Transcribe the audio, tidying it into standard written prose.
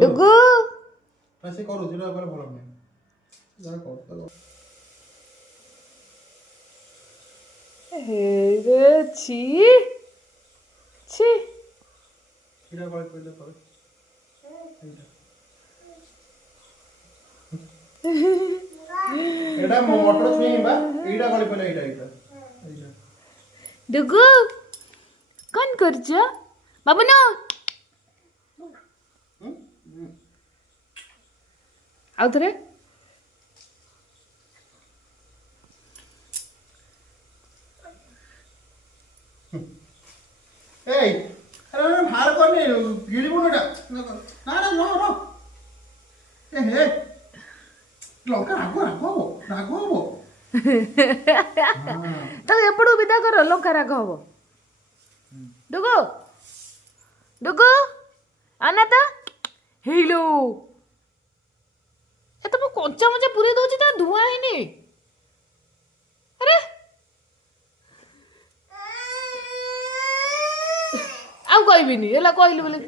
डुगू ऐसे करू जेटा करे भलो नहीं जा कर हे रे छी छी जेटा करे पहले करे एटा मोटर छुई बा एटा करे पहले एटा डुगू कौन करछ बाबू ना आउ थरे ए अरे भार करने गिली बोनटा ना ना नो नो ए हे लंका रागो हो तो एपड़ू विदा कर लंका राग हबो डुगू डुगू आना तो हेलो ए तो कंचा मचा पूरी दउची ता धुआं हिनी अरे आउ कहबिनी एला कहलु बोले